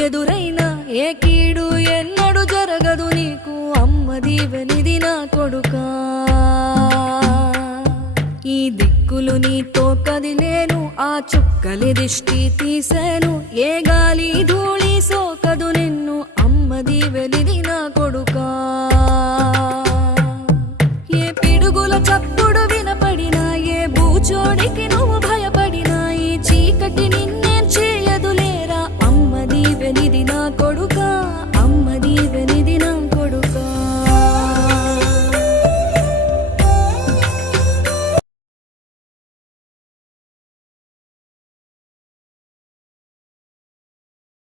ఎదురైనా ఏ కీడు ఎన్నడు జరగదు నీకు అమ్మ దీవెనిది నా కొడుకా ఈ దిక్కులు నీతో కదిలేను ఆ చుక్కలి దిష్టి తీసేను ఏ గాలి ధూళి